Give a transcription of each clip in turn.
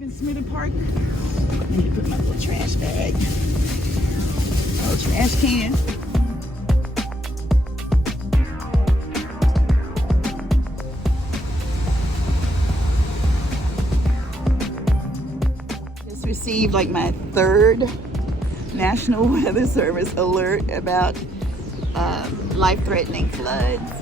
Leaving Smithy Park. I need to put my little trash bag, my little trash can. Just received like my third National Weather Service alert about life-threatening floods.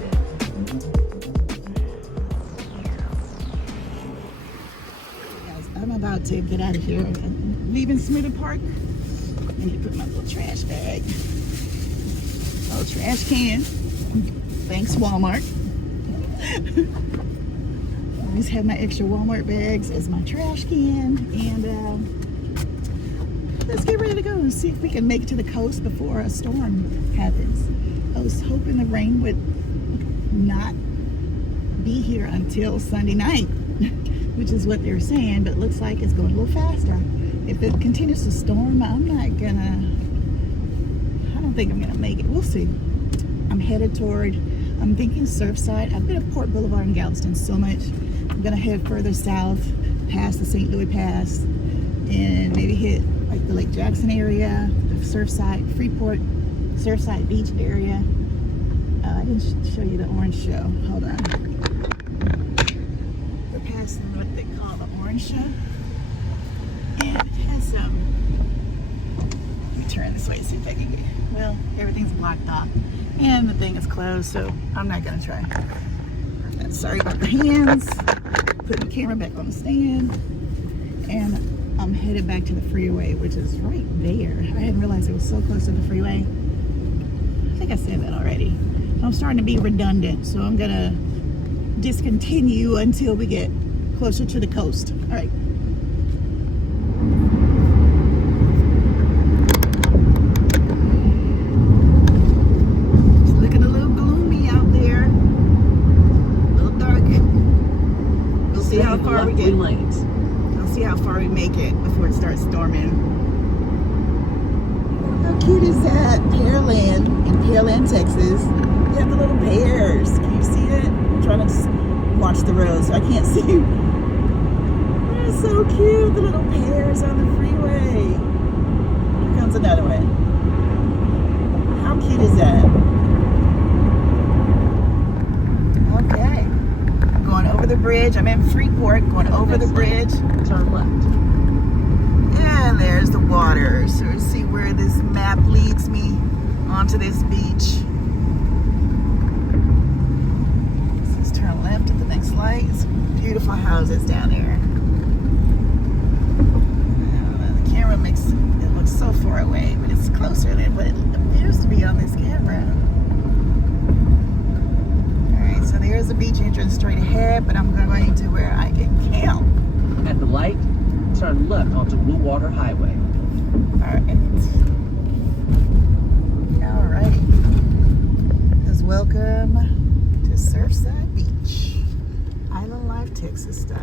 I'm about to get out of here. I'm leaving Smithy Park. I need to put my little trash bag, my little trash can. Thanks, Walmart. I always have my extra Walmart bags as my trash can. And let's get ready to go and see if we can make it to the coast before a storm happens. I was hoping the rain would not be here until Sunday night, which is what they're saying, but it looks like it's going a little faster. If it continues to storm, I don't think I'm gonna make it. We'll see. I'm thinking Surfside. I've been at Port Boulevard in Galveston so much. I'm gonna head further south, past the St. Louis Pass, and maybe hit like the Lake Jackson area, the Surfside, Freeport, Surfside Beach area. I didn't show you the orange show. Hold on. Past what they call the orange show, and it has some. Let me turn this way, see if I can get. Well, everything's blocked off, and the thing is closed, so I'm not gonna try. Sorry about the hands. Putting the camera back on the stand, and I'm headed back to the freeway, which is right there. I hadn't realized it was so close to the freeway. I think I said that already. I'm starting to be redundant, so I'm gonna discontinue until we get closer to the coast. All right. It's looking a little gloomy out there. A little dark. We'll see how far we get. We'll see how far we make it before it starts storming. How cute is that? Pearland in Pearland, Texas. You have the little bears. Can you see it? I'm trying to watch the road so I can't see. They're so cute, the little pears on the freeway. Here comes another one. How cute is that? Okay. I'm going over the bridge. I'm in Freeport, going over the bridge. Turn left. And there's the water. So we'll see where this map leads me onto this beach. Turn left at the next light. Some beautiful houses down there. The camera makes it look so far away, but it's closer than what it appears to be on this camera. Alright, so there's the beach entrance straight ahead, but I'm going to where I can camp. At the light, turn left onto Blue Water Highway. Alrighty. Just welcome Surfside Beach, Island Life, Texas style.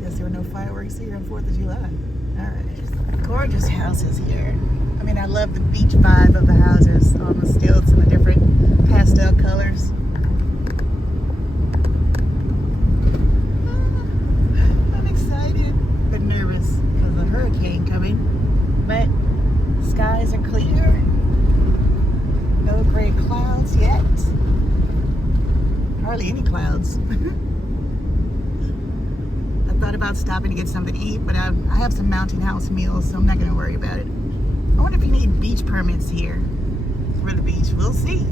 Guess there were no fireworks here on 4th of July. All right, gorgeous houses here. I mean, I love the beach vibe of the houses on the stilts and the different pastel colors. I'm excited, but nervous. A hurricane coming, but skies are clear. No gray clouds yet. Hardly any clouds. I thought about stopping to get something to eat, but I have some Mountain House meals, so I'm not going to worry about it. I wonder if you need beach permits here for the beach. We'll see.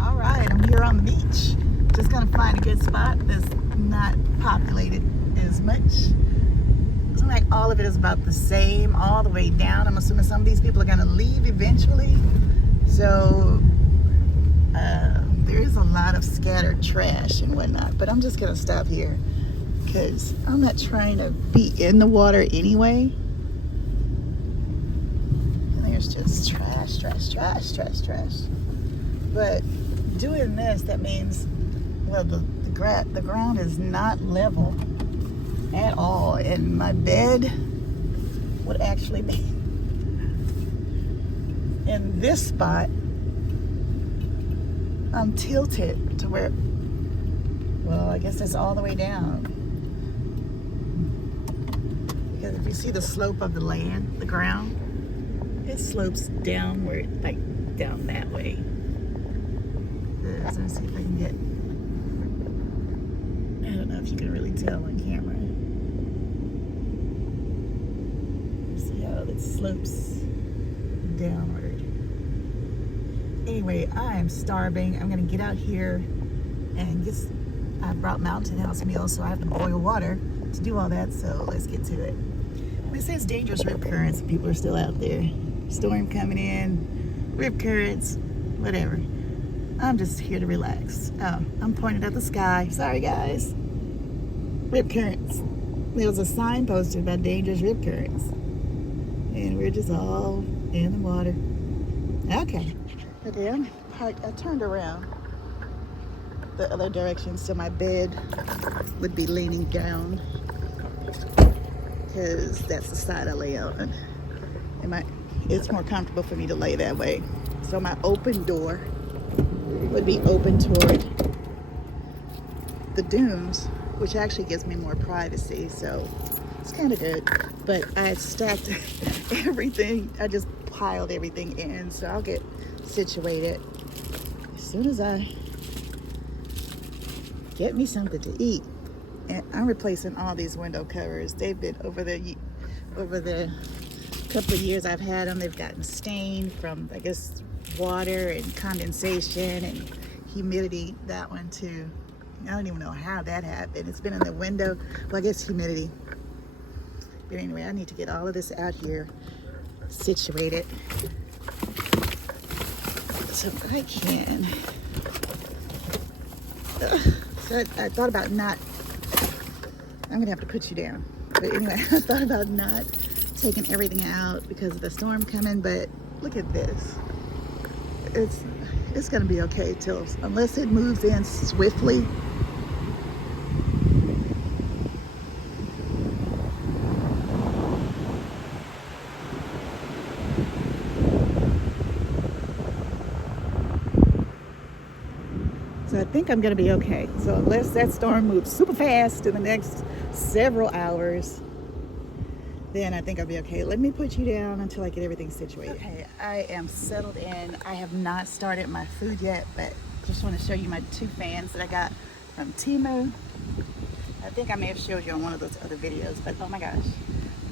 All right, I'm here on the beach. Just going to find a good spot that's not populated as much. Like all of it is about the same all the way down. I'm assuming some of these people are going to leave eventually, so there's a lot of scattered trash and whatnot, but I'm just going to stop here because I'm not trying to be in the water anyway. And there's just trash. But doing this, that means, well, the ground is not level at all, and my bed would actually be in this spot I'm tilted to where, well, I guess it's all the way down. Because if you see the slope of the land, the ground, it slopes downward, like down that way. Let me see if I can get, I don't know if you can really tell on camera. See how it slopes downward. Anyway, I am starving. I'm gonna get out here and get, I brought Mountain House meals, so I have to boil water to do all that, so let's get to it. It says dangerous rip currents, people are still out there. Storm coming in, rip currents, whatever. I'm just here to relax. I'm pointing at the sky. Sorry guys. Rip currents. There was a sign posted about dangerous rip currents. And we're just all in the water. Okay. Okay, I'm parked. I turned around the other direction so my bed would be leaning down, because that's the side I lay on. And it's more comfortable for me to lay that way. So my open door would be open toward the dunes, which actually gives me more privacy, so it's kind of good. But I stacked everything. I just piled everything in, so I'll get situated as soon as I get me something to eat. And I'm replacing all these window covers. They've been over the couple of years I've had them, they've gotten stained from, I guess, water and condensation and humidity. That one too. I don't even know how that happened. It's been in the window. Well, I guess humidity. But anyway, I need to get all of this out here situated so I can. So I thought about not, I'm gonna have to put you down. But anyway, I thought about not taking everything out because of the storm coming, but look at this. It's gonna be okay till, unless it moves in swiftly. So I think I'm gonna be okay. So unless that storm moves super fast in the next several hours, then I think I'll be okay. Let me put you down until I get everything situated. Okay, I am settled in. I have not started my food yet, but just want to show you my 2 fans that I got from Temu. I think I may have showed you on one of those other videos, but oh my gosh.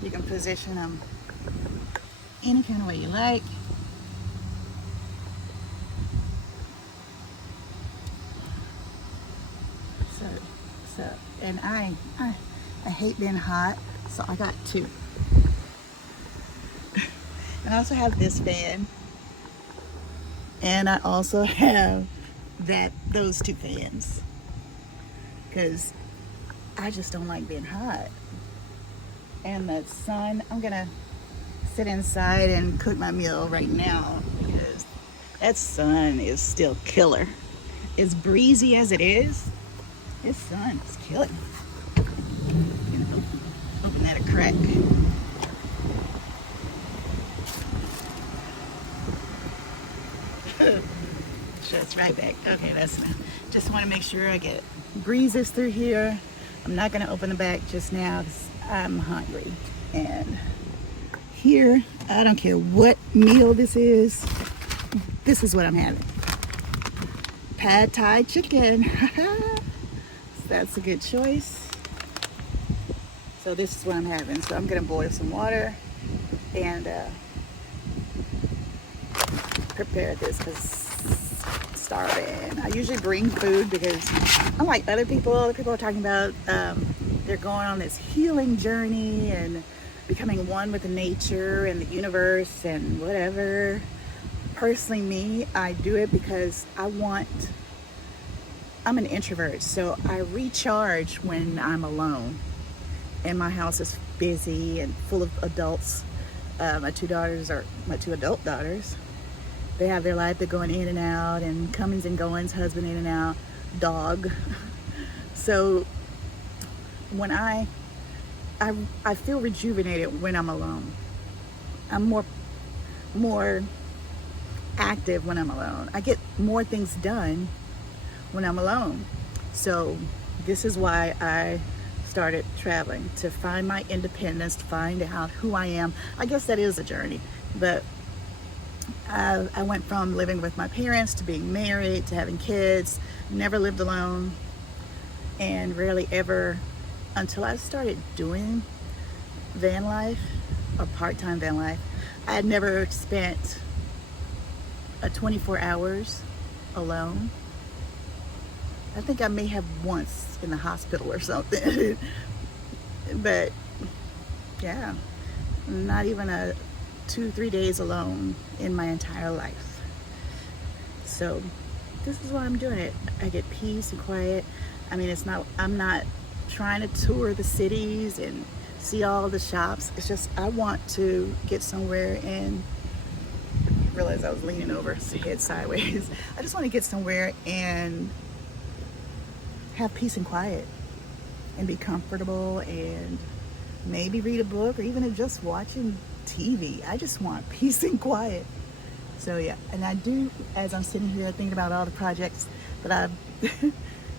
You can position them any kind of way you like. And I hate being hot, so I got 2. And I also have this fan, and I also have those 2 fans, because I just don't like being hot. And the sun, I'm gonna sit inside and cook my meal right now because that sun is still killer. As breezy as it is, this sun is killing. I'm gonna open that a crack. Shuts right back. Okay, that's enough. Just want to make sure I get breezes through here. I'm not going to open the back just now because I'm hungry. And here, I don't care what meal this is what I'm having. Pad Thai chicken. That's a good choice. So this is what I'm having. So I'm going to boil some water and prepare this because I'm starving. I usually bring food because unlike other people are talking about they're going on this healing journey and becoming one with the nature and the universe and whatever. Personally, me, I do it because I'm an introvert, so I recharge when I'm alone. And my house is busy and full of adults. My 2 adult daughters. They have their life. They're going in and out and comings and goings, husband in and out, dog. So when I feel rejuvenated when I'm alone. I'm more active when I'm alone. I get more things done when I'm alone. So this is why I started traveling, to find my independence, to find out who I am. I guess that is a journey, but I went from living with my parents to being married to having kids. Never lived alone, and rarely ever, until I started doing van life or part-time van life, I had never spent a 24 hours alone. I think I may have once in the hospital or something. But yeah, not even a 2-3 days alone in my entire life. So this is why I'm doing it. I get peace and quiet. I mean, I'm not trying to tour the cities and see all the shops. It's just I want to get somewhere and realize I was leaning over, head sideways. I just want to get somewhere and have peace and quiet and be comfortable and maybe read a book, or even if just watching TV. I just want peace and quiet. So yeah, and I do, as I'm sitting here thinking about all the projects that I've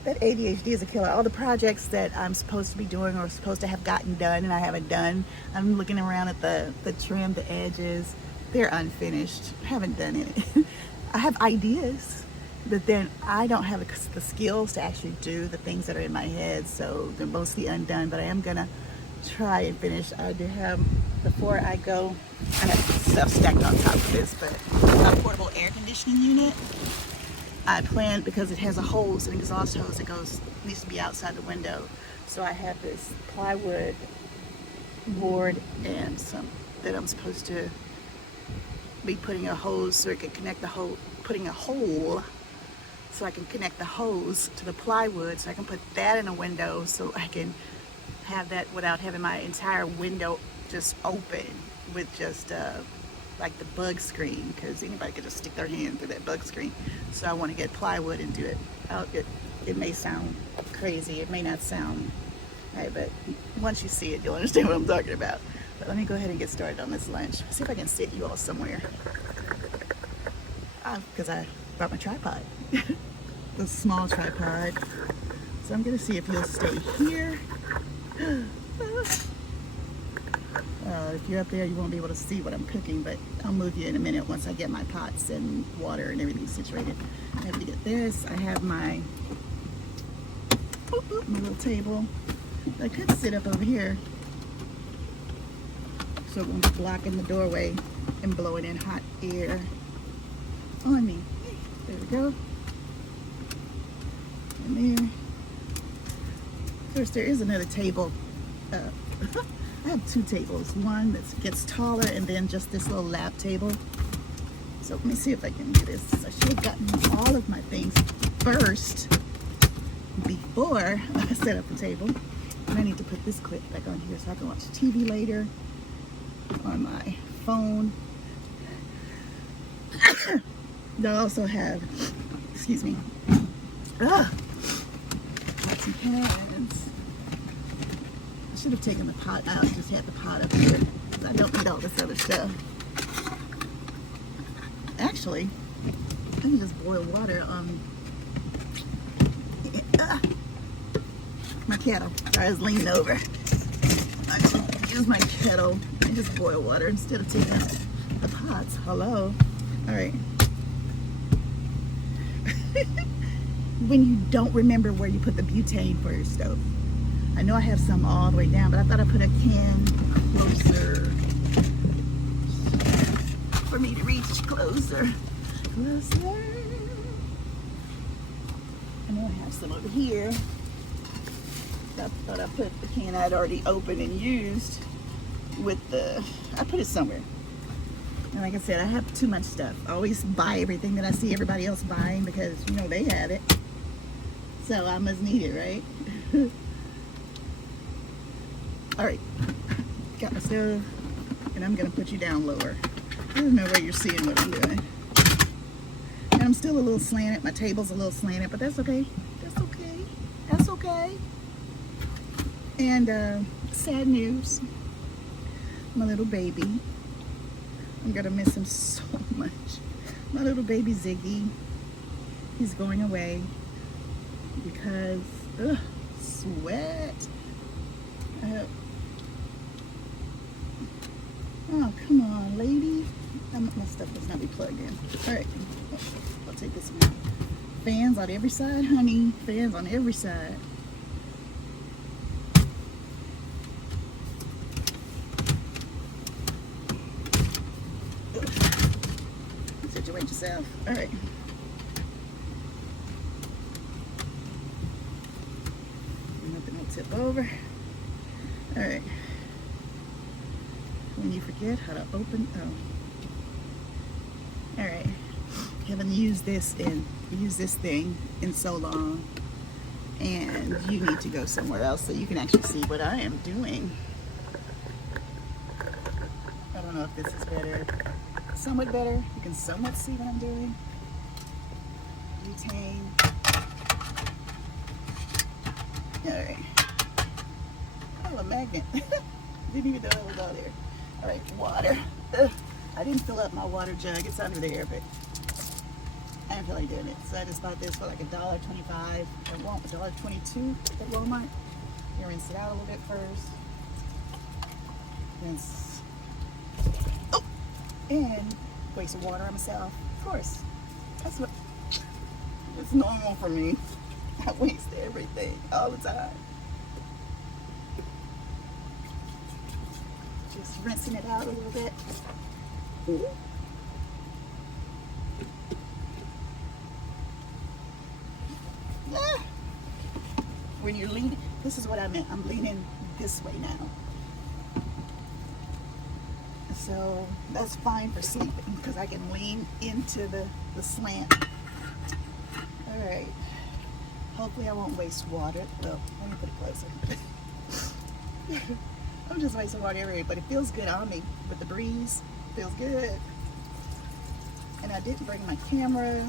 that ADHD is a killer. All the projects that I'm supposed to be doing or supposed to have gotten done and I haven't done. I'm looking around at the trim, the edges. They're unfinished. I haven't done it. I have ideas, but then I don't have the skills to actually do the things that are in my head, so they're mostly undone, but I am gonna try and finish. I do have, before I go, I have stuff stacked on top of this, but a portable air conditioning unit. I planned, because it has a hose, an exhaust hose that needs to be outside the window. So I have this plywood board and some that I'm supposed to be putting a hose so it can connect the hose, putting a hole so I can connect the hose to the plywood, so I can put that in a window so I can have that without having my entire window just open with just like the bug screen, because anybody could just stick their hand through that bug screen. So I want to get plywood and do it. It may sound crazy, it may not sound right, but once you see it, you'll understand what I'm talking about. But let me go ahead and get started on this lunch. See if I can sit you all somewhere. Because I brought my tripod, the small tripod. So I'm gonna see if you'll stay here. If you're up there, you won't be able to see what I'm cooking, but I'll move you in a minute once I get my pots and water and everything situated. I have to get this. I have my little table. I could sit up over here so it won't be blocking the doorway and blowing in hot air on me. There we go. And there. Of course, there is another table. I have two tables. One that gets taller, and then just this little lap table. So let me see if I can do this. I should have gotten all of my things first before I set up the table. And I need to put this clip back on here so I can watch TV later on my phone. I also have, excuse me, pots and pans. I should have taken the pot out, just had the pot up here, because I don't need all this other stuff. Actually, I can just boil water on my kettle. Sorry, I was leaning over. I should use my kettle and just boil water instead of taking out the pots. Hello. All right. When you don't remember where you put the butane for your stove. I know I have some all the way down, but I thought I put a can closer for me to reach closer. Closer. I know I have some over here. I thought I put the can I'd already opened and used with I put it somewhere. And like I said, I have too much stuff. I always buy everything that I see everybody else buying because, you know, they have it. So I must need it, right? All right, got my stove, and I'm gonna put you down lower. I don't know where you're seeing what I'm doing. And I'm still a little slanted. My table's a little slanted, but that's okay. That's okay. That's okay. And sad news, my little baby. I'm gonna miss him so much. my little baby Ziggy. He's going away because, ugh, sweat. Oh, come on, lady. My stuff does not be plugged in. All right, I'll take this one. Fans on every side, honey. Fans on every side. Situate yourself. All right. Nothing will tip over. All right. When you forget how to open, oh. All right. Haven't used this thing in so long, and you need to go somewhere else so you can actually see what I am doing. I don't know if this is better. Somewhat better. You can somewhat see what I'm doing. Butane. Alright. Oh, a magnet. Didn't even know it was out there. Alright, water. Ugh. I didn't fill up my water jug. It's under there, but I didn't feel like doing it. So I just bought this for like $1.25 at Walmart, $1.22 at Walmart. You rinse it out a little bit first. Rinse. Oh! And waste some water on myself. Of course. That's what, it's normal for me. I waste everything all the time. Just rinsing it out a little bit. Ooh. Ah. When you're leaning, this is what I meant. I'm leaning this way now. So that's fine for sleeping because I can lean into the slant. All right. Hopefully I won't waste water. Oh, let me put it closer. I'm just wasting water everywhere, but it feels good on me with the breeze. Feels good. And I didn't bring my camera,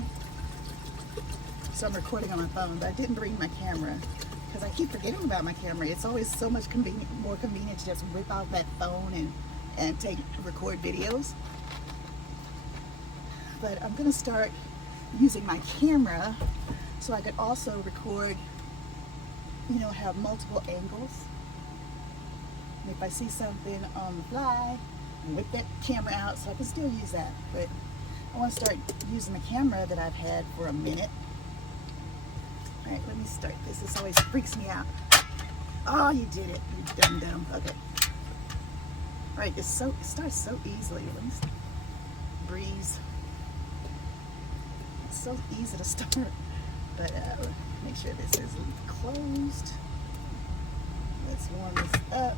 so I'm recording on my phone, but I didn't bring my camera because I keep forgetting about my camera. It's always so much more convenient to just whip out that phone and record videos. But I'm gonna start using my camera so I could also record, you know, have multiple angles. And if I see something on the fly, whip that camera out so I can still use that. But I want to start using the camera that I've had for a minute. All right, let me start this. This always freaks me out. Oh, you did it, you dum-dum. Okay. All right, it starts so easily. Let me breeze. It's so easy to start, but make sure this is closed. Let's warm this up.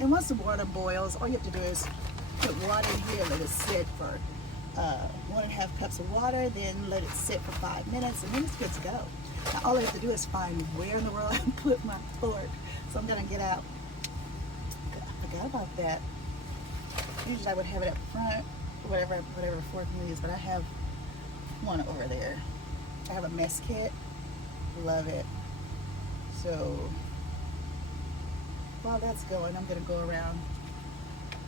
And once the water boils, all you have to do is put water in here, let it sit for 1.5 cups of water, then let it sit for 5 minutes, and then it's good to go. Now all I have to do is find where in the world I put my fork. So I'm gonna get out. I forgot about that. Usually I would have it up front, whatever fork you use, but I have one over there. I have a mess kit. Love it. So while that's going, I'm gonna go around.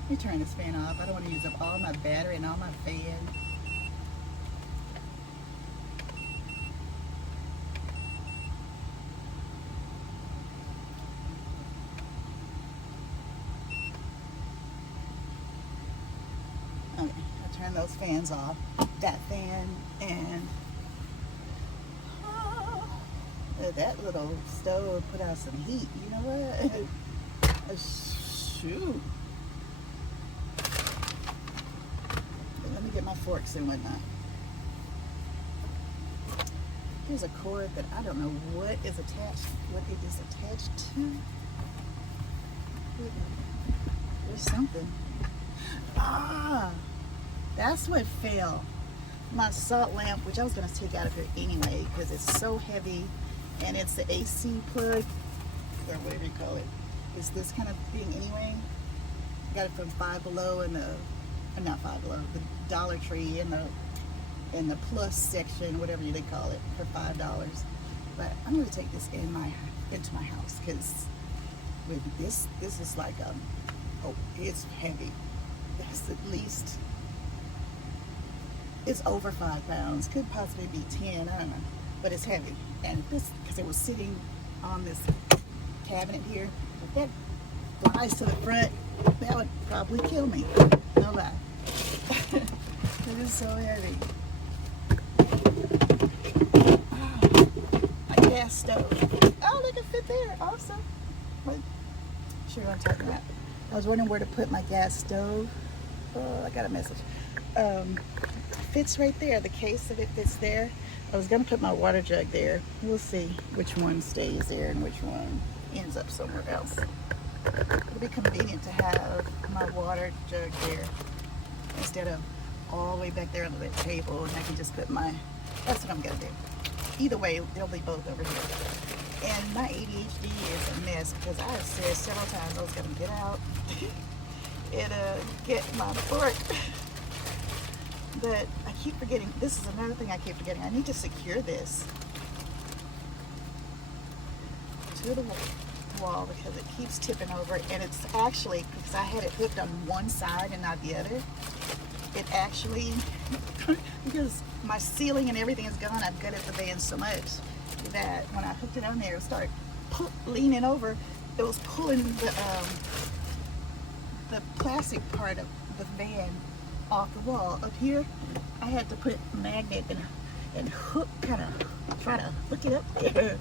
Let me turn this fan off. I don't want to use up all my battery and all my fan. Okay, I'll turn those fans off. That fan and that little stove put out some heat. You know what? Shoot. Let me get my forks and whatnot. Here's a cord that I don't know what it is attached to. There's something. Ah, that's what fell. My salt lamp, which I was going to take out of here anyway because it's so heavy, and it's the AC plug, or whatever you call it. It's this kind of thing anyway. Got it from Five Below and not Five Below, the Dollar Tree in the plus section, whatever they call it, for $5. But I'm going to take this into my house because with this is like oh, it's heavy. That's at least it's over 5 pounds. Could possibly be 10, I don't know. But it's heavy. And this, because it was sitting on this cabinet here, if that flies to the front, that would probably kill me. No lie. It is so heavy. Oh, my gas stove. Oh, look, it fit there. Awesome. What? Sure what I'm talking about. I was wondering where to put my gas stove. Oh, I got a message. Fits right there. The case of it fits there. I was gonna put my water jug there. We'll see which one stays there and which one ends up somewhere else. It'll be convenient to have my water jug there instead of all the way back there under that table, and I can just put my, that's what I'm gonna do. Either way, they'll be both over here. And my ADHD is a mess because I have said several times I was gonna get out and get my fork. But I keep forgetting. This is another thing I keep forgetting. I need to secure this to the wall because it keeps tipping over. And it's actually, because I had it hooked on one side and not the other, it actually, because my ceiling and everything is gone, I've gutted the van so much that when I hooked it on there, it started leaning over. It was pulling the plastic part of the van off the wall. Up here, I had to put a magnet and hook, kind of try to hook it up there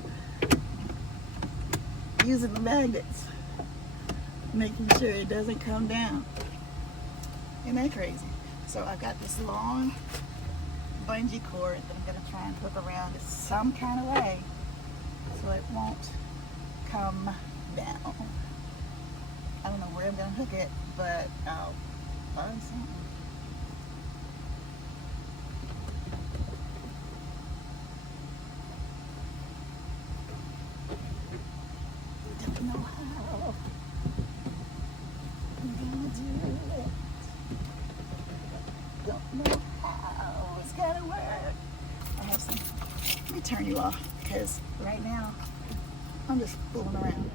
using the magnets, making sure it doesn't come down. Isn't that crazy? So I've got this long bungee cord that I'm going to try and hook around in some kind of way so it won't come down. I don't know where I'm going to hook it, but I'll find something. Don't know how I'm gonna do it. Don't know how it's gonna work. I have some. Let me turn you off because right now I'm just fooling around.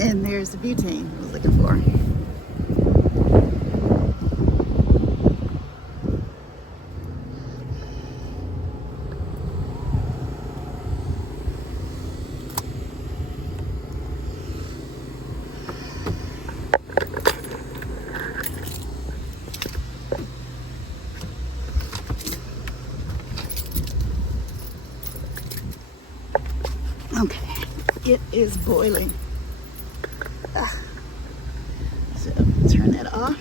And there's the butane I was looking for. Okay, it is boiling. So turn that off.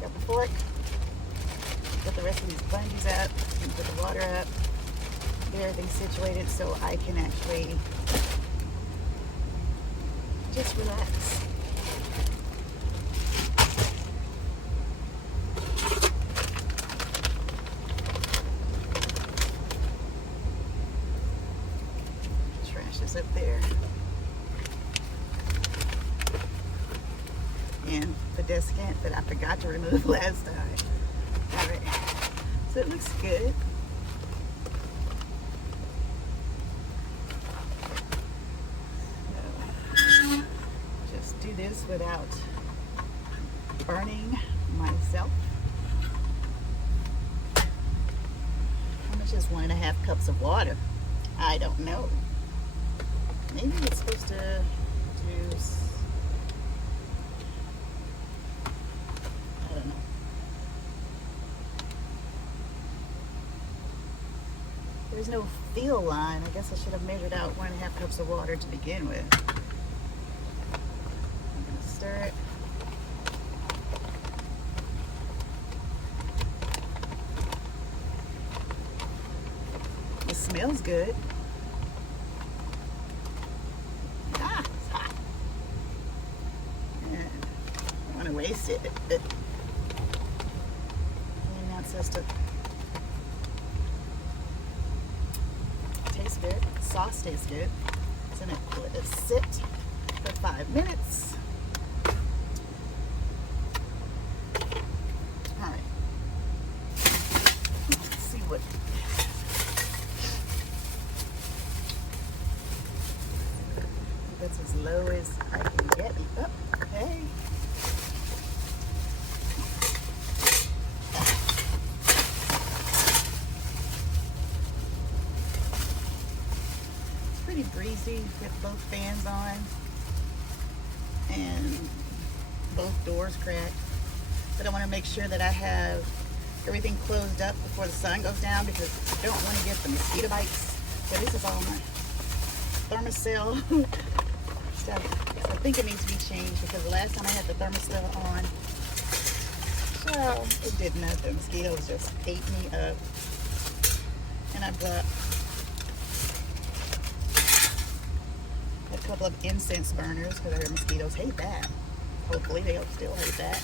Got the fork. Got the rest of these bungees up. And put the water up. Get everything situated so I can actually just relax. Up there, and the descant that I forgot to remove last time. All right, so it looks good. So, just do this without burning myself. How much is 1.5 cups of water? I don't know. Maybe it's supposed to do, I don't know. There's no fill line. I guess I should have measured out 1.5 cups of water to begin with. I'm going to stir it. It smells good. waste it. And now it says to taste good. Sauce tastes good. So I'm gonna let it sit for 5 minutes. All right. Let's see what. That's as low as I can get. Oh, hey. It's pretty breezy with both fans on and both doors cracked. But I want to make sure that I have everything closed up before the sun goes down because I don't want to get the mosquito bites. So this is all my thermocell stuff. I think it needs to be changed because the last time I had the thermostat on, well, it did nothing. Mosquitoes just ate me up. And I brought a couple of incense burners because I heard mosquitoes hate that. Hopefully they'll still hate that.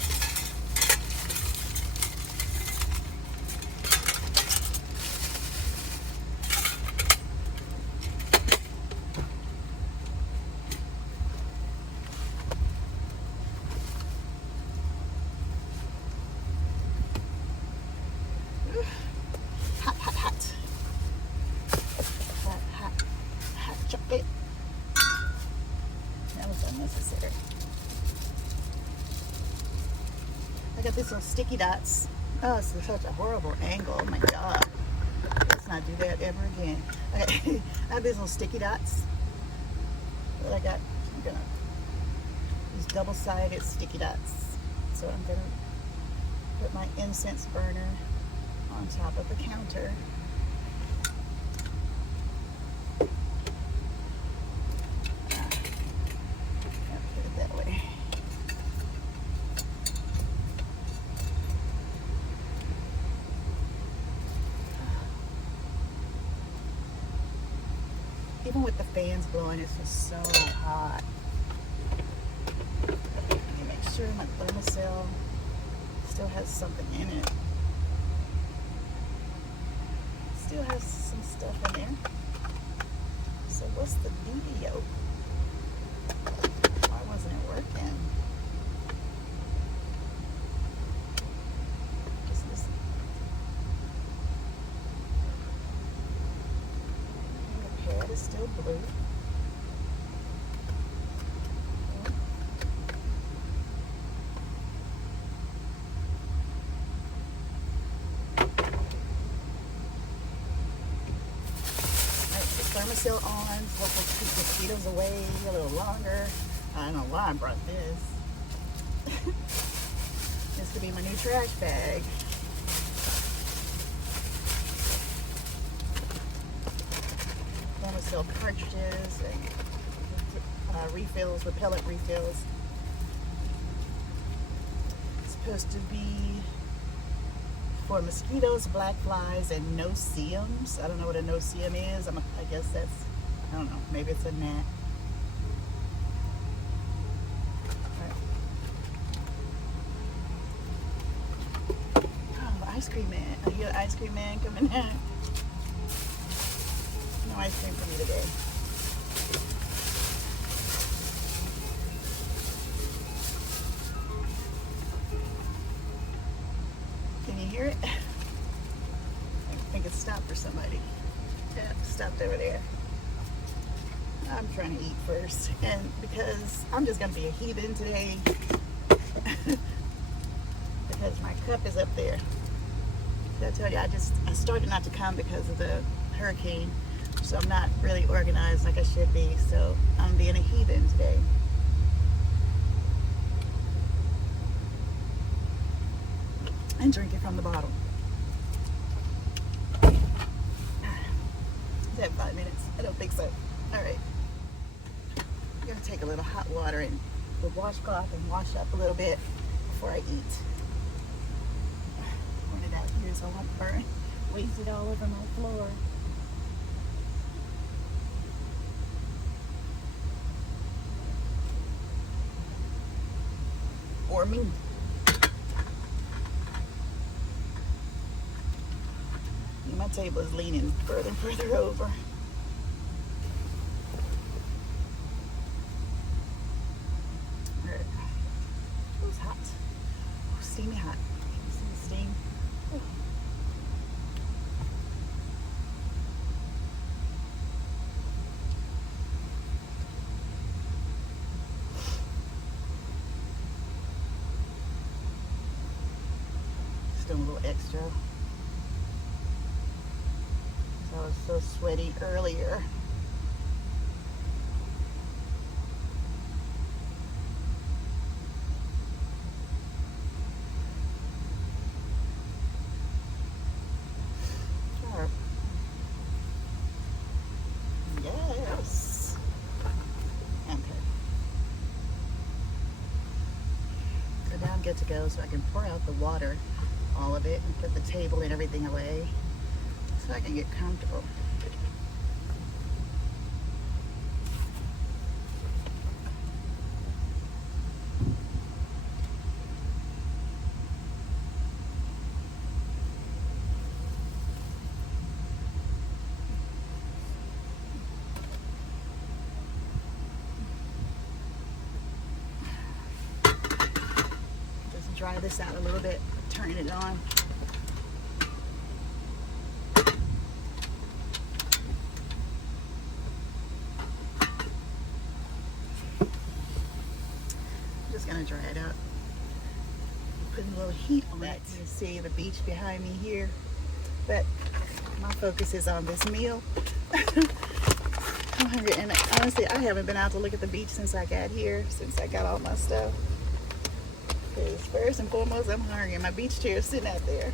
Chocolate. That was unnecessary. I got these little sticky dots. Oh, it's such a horrible angle. Oh my god. Let's not do that ever again. Okay. I have these little sticky dots that I got. I'm gonna use double-sided sticky dots. So I'm gonna put my incense burner on top of the counter. Even with the fans blowing, it's just so hot. Let me make sure my thermocell still has something in it. Still has some stuff in there. So what's the deal? Why wasn't it working? Just listen. The pad is still blue. Thermocell on, hopefully keep mosquitoes away a little longer. I don't know why I brought this. This could be my new trash bag. Thermocell cartridges and refills, repellent refills. It's supposed to be for mosquitoes, black flies, and no-see-ums. I don't know what a no-see-um is. I guess that's, I don't know, maybe it's a gnat. Right. Oh, the ice cream man. I hear the ice cream man coming in. No ice cream for me today. Can you hear it? I think it stopped for somebody. Yeah, it stopped over there. I'm trying to eat first. And because I'm just going to be a heathen today. Because my cup is up there. Did I tell you, I started not to come because of the hurricane. So I'm not really organized like I should be. So I'm being a heathen today. And drink it from the bottle. Is that 5 minutes? I don't think so. All right. I'm gonna take a little hot water and the washcloth and wash up a little bit before I eat. Point it out here so I won't burn. Waste it all over my floor. for me. And my table is leaning further and further over. It was hot. Oh, steamy hot. Can you see the steam? Oh. Just doing a little extra. I was so sweaty earlier. Sure. Yes. Okay. So now I'm good to go, so I can pour out the water, all of it, and put the table and everything away, so I can get comfortable. Just dry this out a little bit, turn it on. Gonna dry it out. Putting a little heat on it. You see the beach behind me here, but my focus is on this meal. I'm hungry, and honestly, I haven't been out to look at the beach since I got here, since I got all my stuff. Because first and foremost, I'm hungry, and my beach chair is sitting out there.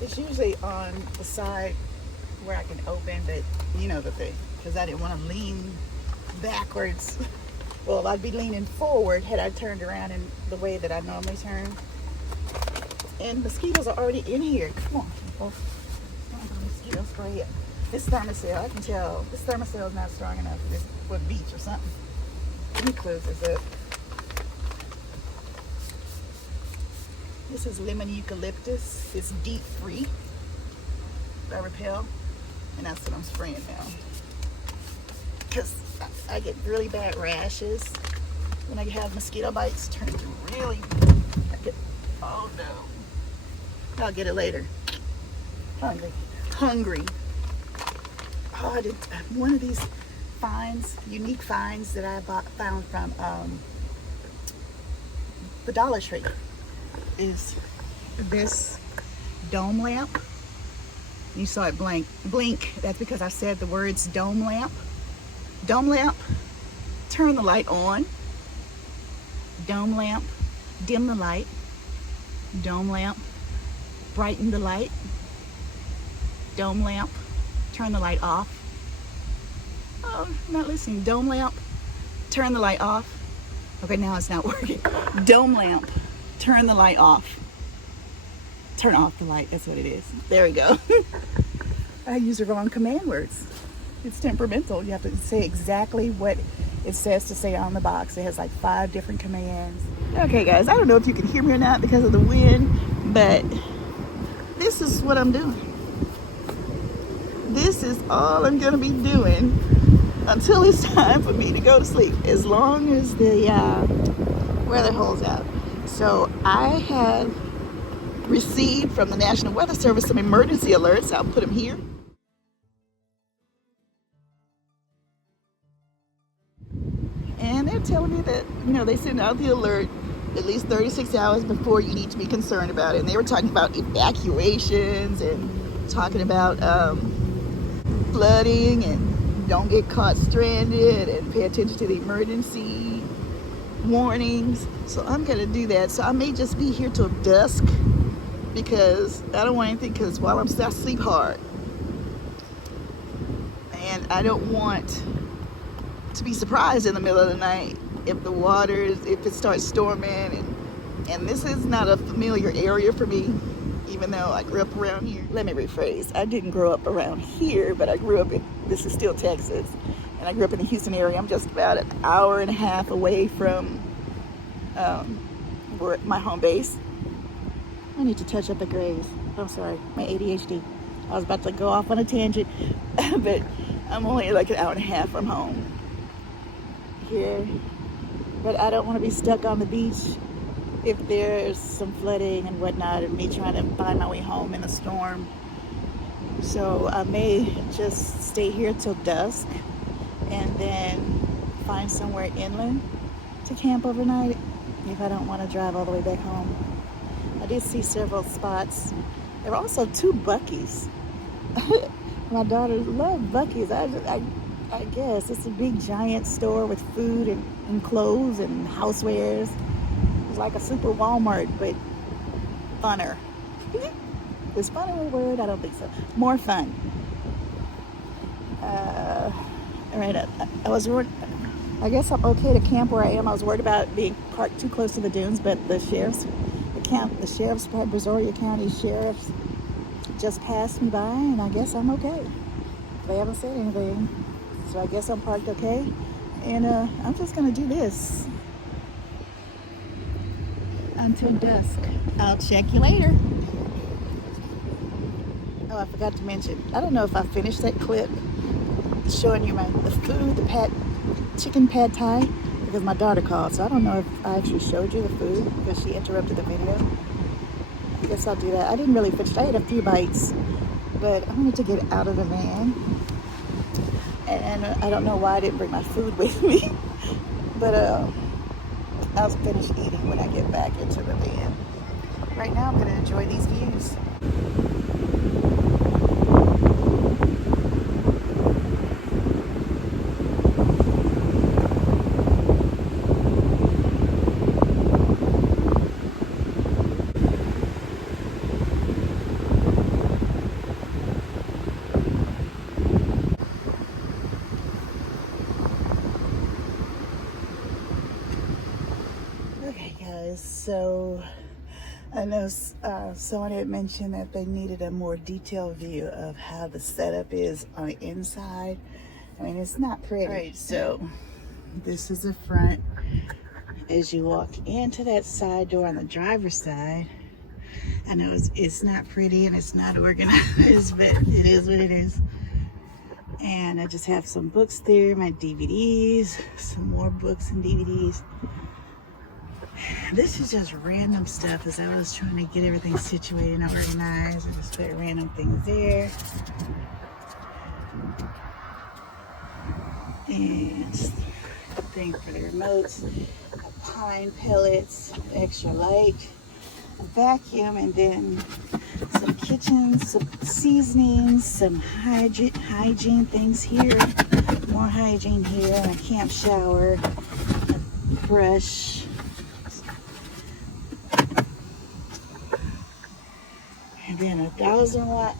It's usually on the side where I can open, but you know the thing, because I didn't want to lean backwards. Well, I'd be leaning forward had I turned around in the way that I normally turn. And mosquitoes are already in here. Come on, people. Mosquito spray. This thermocell, I can tell this thermocell is not strong enough for this, for a beach or something. Let me close this up. This is lemon eucalyptus. It's deep free by BERYL, and that's what I'm spraying now. Because I get really bad rashes when I have mosquito bites. Turn to really, oh no. I'll get it later. Hungry. Oh, I did one of these unique finds that I found from the Dollar Tree is this dome lamp. You saw it blink. That's because I said the words dome lamp. Dome lamp, turn the light on. Dome lamp, dim the light. Dome lamp, brighten the light. Dome lamp, turn the light off. Oh, not listening. Dome lamp, turn the light off. Okay, now it's not working. Dome lamp, turn the light off. Turn off the light, that's what it is. There we go. I used the wrong command words. It's temperamental. You have to say exactly what it says to say on the box. It has like 5 different commands. Okay guys, I don't know if you can hear me or not because of the wind, but this is what I'm doing. This is all I'm gonna be doing until it's time for me to go to sleep, as long as the weather holds out. So I have received from the National Weather Service some emergency alerts. I'll put them here. And they're telling me that, you know, they send out the alert at least 36 hours before you need to be concerned about it. And they were talking about evacuations and talking about flooding and don't get caught stranded and pay attention to the emergency warnings. So I'm gonna do that. So I may just be here till dusk because I don't want anything, because while I sleep hard. And I don't want to be surprised in the middle of the night if the waters, if it starts storming, and this is not a familiar area for me, even though I grew up around here. Let me rephrase, I didn't grow up around here, but I grew up in, this is still Texas, and I grew up in the Houston area. I'm just about an hour and a half away from my home base. I need to touch up the grays. I'm sorry, my ADHD. I was about to go off on a tangent, but I'm only like an hour and a half from home here. But I don't want to be stuck on the beach if there's some flooding and whatnot, and me trying to find my way home in a storm. So I may just stay here till dusk and then find somewhere inland to camp overnight if I don't want to drive all the way back home. I did see several spots. There were also 2 Buc-ee's. My daughters love Buc-ee's. I guess it's a big giant store with food and clothes and housewares. It's like a super Walmart, but funner. Is funner a word? I don't think so. More fun. All right, I was worried. I guess I'm okay to camp where I am. I was worried about being parked too close to the dunes, but the sheriff's, Brazoria County sheriffs just passed me by, and I guess I'm okay. They haven't said anything, so I guess I'm parked okay. And I'm just gonna do this until dusk. I'll check you later. Oh, I forgot to mention, I don't know if I finished that clip showing you the food, the chicken pad thai, because my daughter called, so I don't know if I actually showed you the food because she interrupted the video. I guess I'll do that. I didn't really finish. I ate a few bites, but I wanted to get out of the van, and I don't know why I didn't bring my food with me, but I'll finish eating when I get back into the van. Right now I'm going to enjoy these views. Okay guys, so I know someone had mentioned that they needed a more detailed view of how the setup is on the inside. I mean, it's not pretty. All right, so this is the front. As you walk into that side door on the driver's side, I know it's not pretty and it's not organized, but it is what it is. And I just have some books there, my DVDs, some more books and DVDs. This is just random stuff as I was trying to get everything situated and organized. I just put random things there. And a thing for the remotes, pine pellets, extra light, a vacuum, and then some kitchen, some seasonings, some hygiene things here, more hygiene here, a camp shower, a brush, and then a 1,000-watt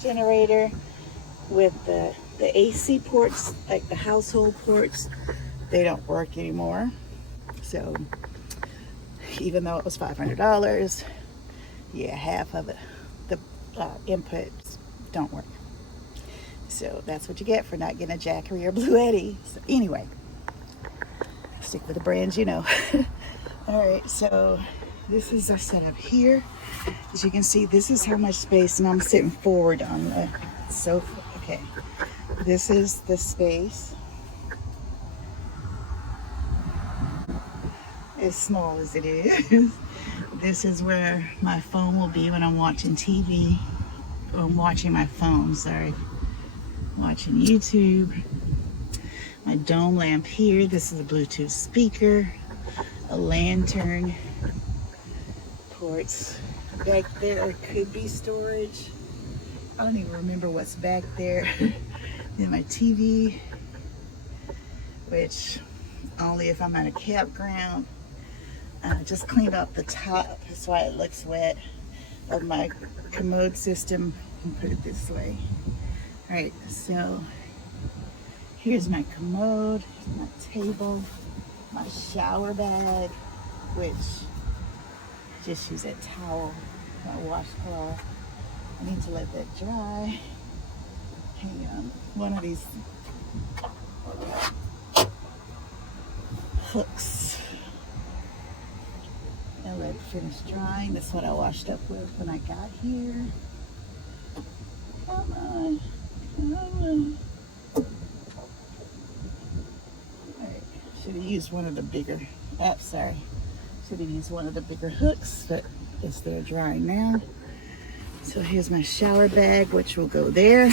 generator with the AC ports, like the household ports. They don't work anymore. So even though it was $500, yeah, half of it, the inputs don't work. So that's what you get for not getting a Jackery or Blue Eddy. So anyway, stick with the brands, you know. All right, so this is our setup here. As you can see, this is how much space, and I'm sitting forward on the sofa. Okay, this is the space. As small as it is. This is where my phone will be when I'm watching TV, or I'm watching my phone, sorry. Watching YouTube. My dome lamp here. This is a Bluetooth speaker, a lantern, ports. Back there could be storage. I don't even remember what's back there. Then my TV, which only if I'm at a campground. Just cleaned up the top, that's why it looks wet, of my commode system, and put it this way. All right, so here's my commode, here's my table, my shower bag, which just use that towel, my washcloth. I need to let that dry. Hang on, one of these hooks and let it finish drying. That's what I washed up with when I got here. Come on. Come on. Alright, should have used one of the bigger, sorry. Should have used one of the bigger hooks, but it's there drying now. So here's my shower bag, which will go there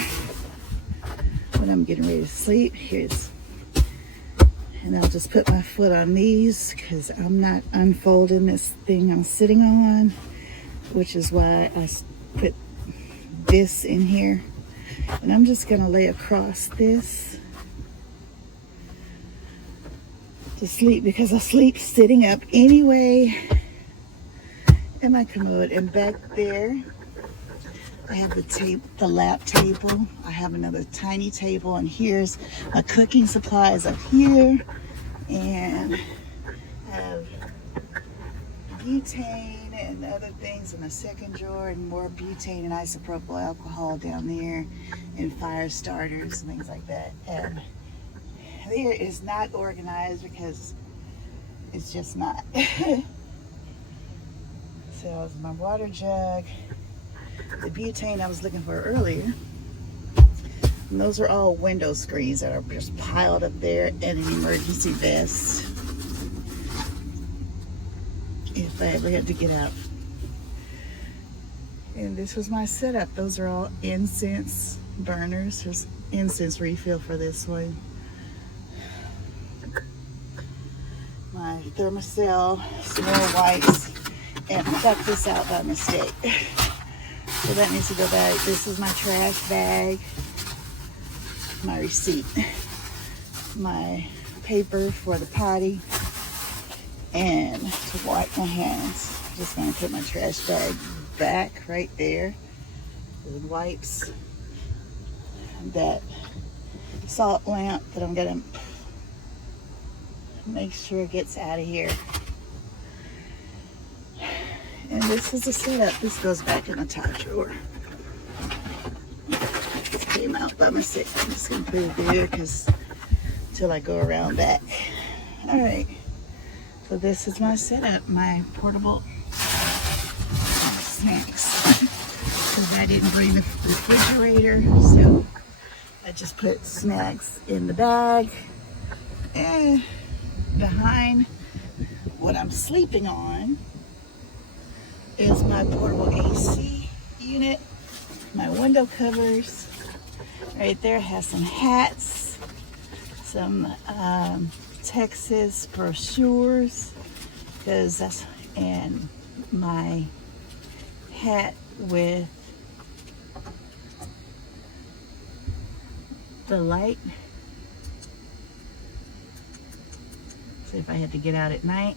when I'm getting ready to sleep. And I'll just put my foot on these because I'm not unfolding this thing I'm sitting on, which is why I put this in here. And I'm just gonna lay across this to sleep because I sleep sitting up anyway. And my commode, and back there I have the lap table. I have another tiny table, and here's my cooking supplies up here, and I have butane and other things in the second drawer, and more butane and isopropyl alcohol down there, and fire starters and things like that. And there is not organized because it's just not. So my water jug, the butane I was looking for earlier, and those are all window screens that are just piled up there, and an emergency vest if I ever had to get out. And this was my setup. Those are all incense burners. There's incense refill for this one. My thermocell, some more wipes, and I got this out by mistake. So that needs to go back. This is my trash bag, my receipt, my paper for the potty, and to wipe my hands. I'm just gonna put my trash bag back right there. The wipes, that salt lamp that I'm gonna make sure it gets out of here. And this is the setup. This goes back in the top drawer. This came out by mistake. I'm just gonna put it there because until I go around back. All right. So this is my setup, my portable snacks. Because I didn't bring the refrigerator, so I just put snacks in the bag. And behind what I'm sleeping on is my portable AC unit, my window covers. Right there has some hats, some Texas brochures, because that's, and my hat with the light. So if I had to get out at night.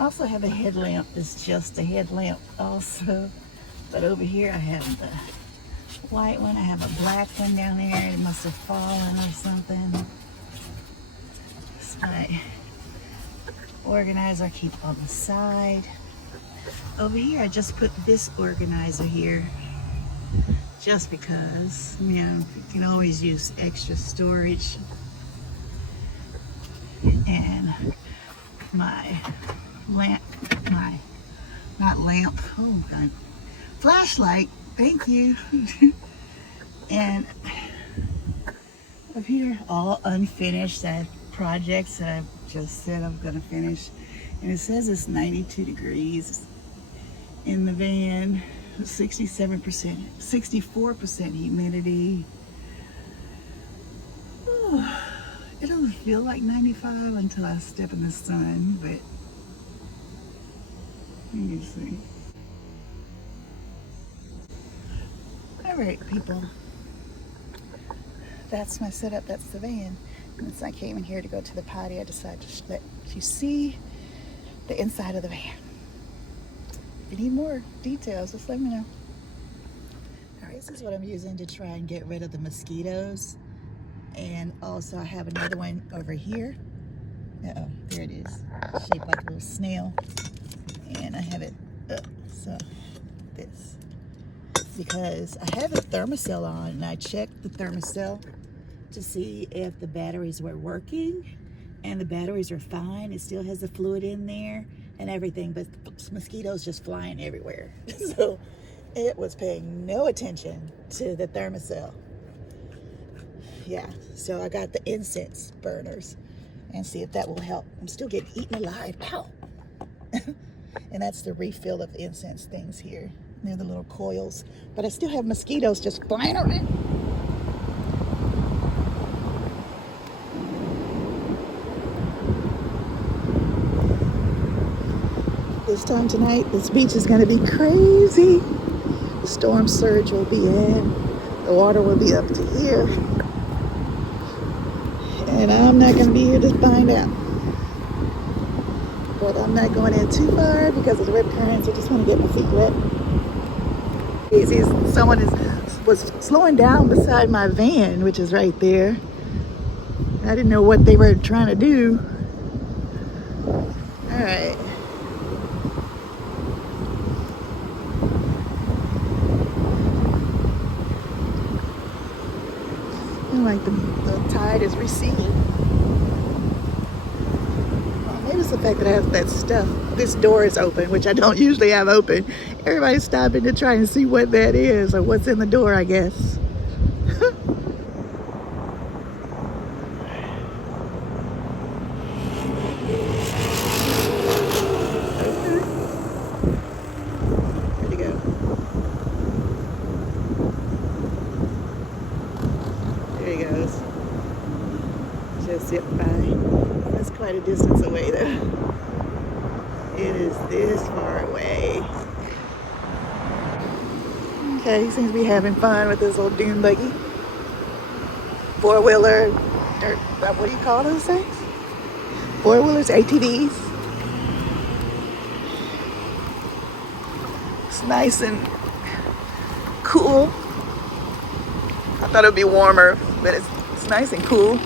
I also have a headlamp that's just a headlamp also. But over here I have the white one. I have a black one down there. It must have fallen or something. It's my organizer I keep on the side. Over here I just put this organizer here just because, you know, you can always use extra storage. And my lamp, oh God, flashlight, thank you. And up here, all unfinished, I have projects that I've just said I'm gonna finish. And it says it's 92 degrees in the van, 67%, 64% humidity. It doesn't feel like 95 until I step in the sun, but you see. All right, people. That's my setup. That's the van. And since I came in here to go to the potty, I decided to let you see the inside of the van. If you need more details, just let me know. All right, this is what I'm using to try and get rid of the mosquitoes. And also I have another one over here. Uh-oh, there it is. Shaped like a little snail. And I have it up, so this. Because I have a thermocell on, and I checked the thermocell to see if the batteries were working, and the batteries are fine. It still has the fluid in there, and everything, but mosquitoes just flying everywhere. So it was paying no attention to the thermocell. Yeah, so I got the incense burners and see if that will help. I'm still getting eaten alive. Ow! And that's the refill of incense things here. They're the little coils, but I still have mosquitoes just flying around. This time tonight, this beach is going to be crazy. The storm surge will be in. The water will be up to here. And I'm not going to be here to find out. But I'm not going in too far because of the rip currents. I just want to get my feet wet. Someone was slowing down beside my van, which is right there. I didn't know what they were trying to do. All right. Like the tide is receding. Well, maybe it's the fact that I have that stuff. This door is open, which I don't usually have open. Everybody's stopping to try and see what that is or what's in the door, I guess. Zip by. That's quite a distance away though. It is this far away. Okay, he seems to be having fun with this old dune buggy. Four-wheeler, or what do you call those things? Four-wheelers, ATVs. It's nice and cool. I thought it would be warmer, but it's nice and cool.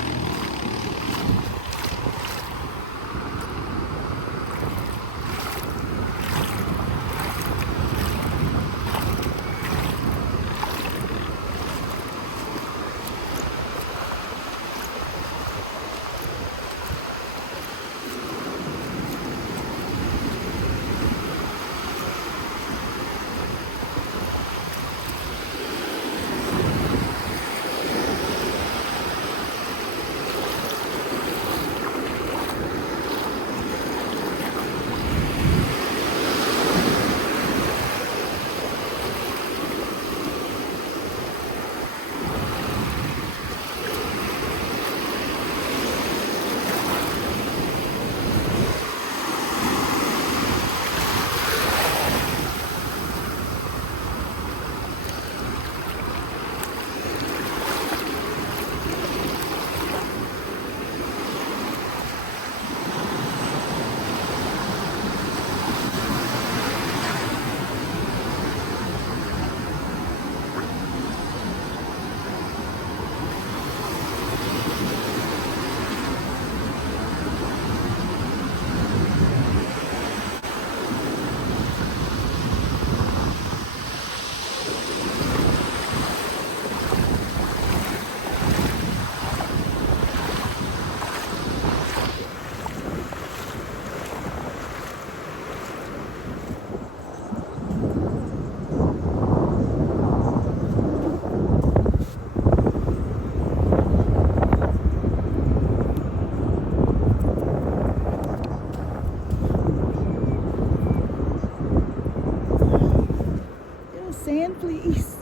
Sand, please.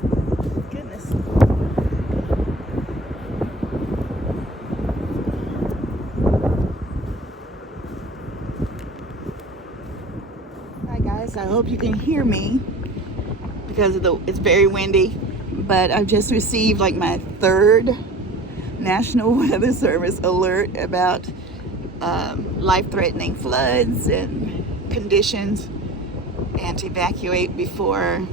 Goodness. Hi guys, I hope you can hear me because it's very windy, but I've just received like my third National Weather Service alert about life-threatening floods and conditions, and to evacuate before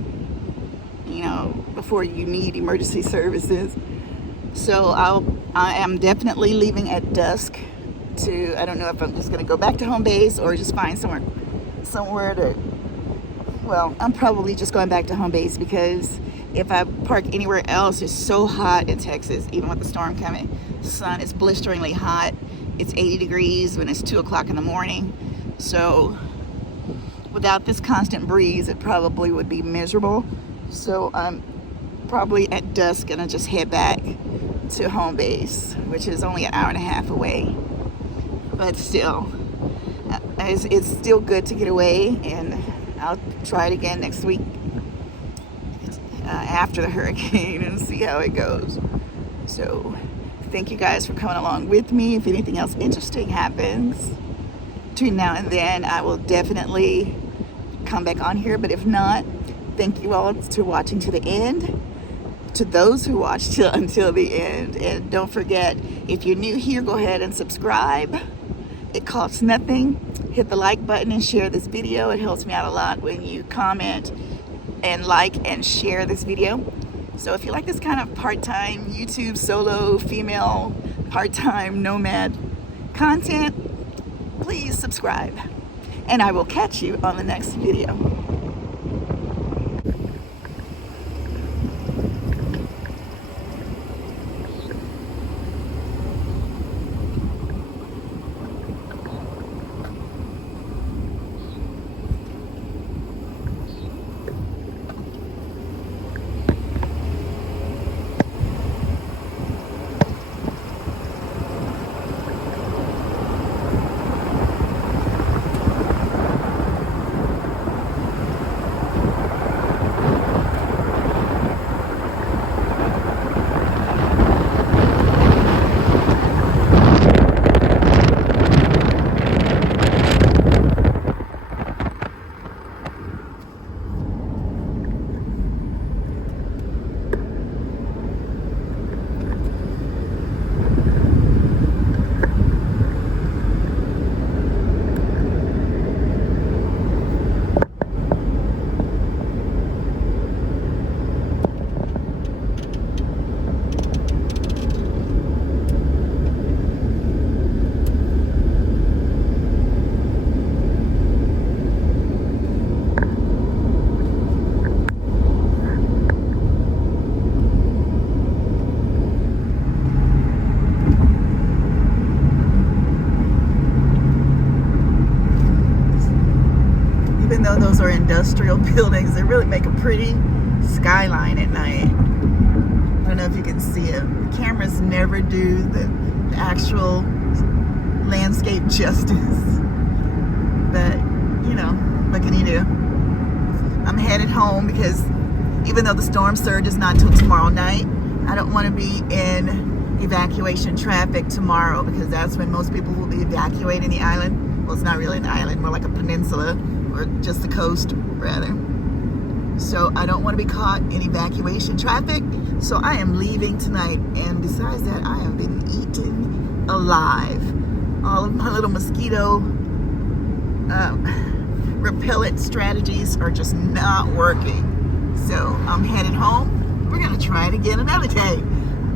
you need emergency services. So I am definitely leaving at dusk I don't know if I'm just going to go back to home base or just find somewhere to, well, I'm probably just going back to home base because if I park anywhere else, it's so hot in Texas, even with the storm coming. The sun is blisteringly hot. It's 80 degrees when it's 2 o'clock in the morning. So without this constant breeze, it probably would be miserable. So I'm probably at dusk gonna just head back to home base, which is only an hour and a half away. But still, it's still good to get away, and I'll try it again next week after the hurricane and see how it goes. So thank you guys for coming along with me. If anything else interesting happens between now and then, I will definitely come back on here. But if not, thank you all for watching to the end. To those who watched until the end, and don't forget, if you're new here, go ahead and subscribe. It costs nothing. Hit the like button and share this video. It helps me out a lot when you comment and like and share this video. So if you like this kind of part-time YouTube solo female part-time nomad content, please subscribe, and I will catch you on the next video. Even though those are industrial buildings, they really make a pretty skyline at night. I don't know if you can see it. The cameras never do the actual landscape justice. But, you know, what can you do? I'm headed home because even though the storm surge is not until tomorrow night, I don't want to be in evacuation traffic tomorrow, because that's when most people will be evacuating the island. Well, it's not really an island, more like a peninsula, or just the coast, rather. So I don't want to be caught in evacuation traffic. So I am leaving tonight. And besides that, I have been eaten alive. All of my little mosquito repellent strategies are just not working. So I'm headed home. We're going to try it again another day.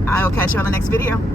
I will catch you on the next video.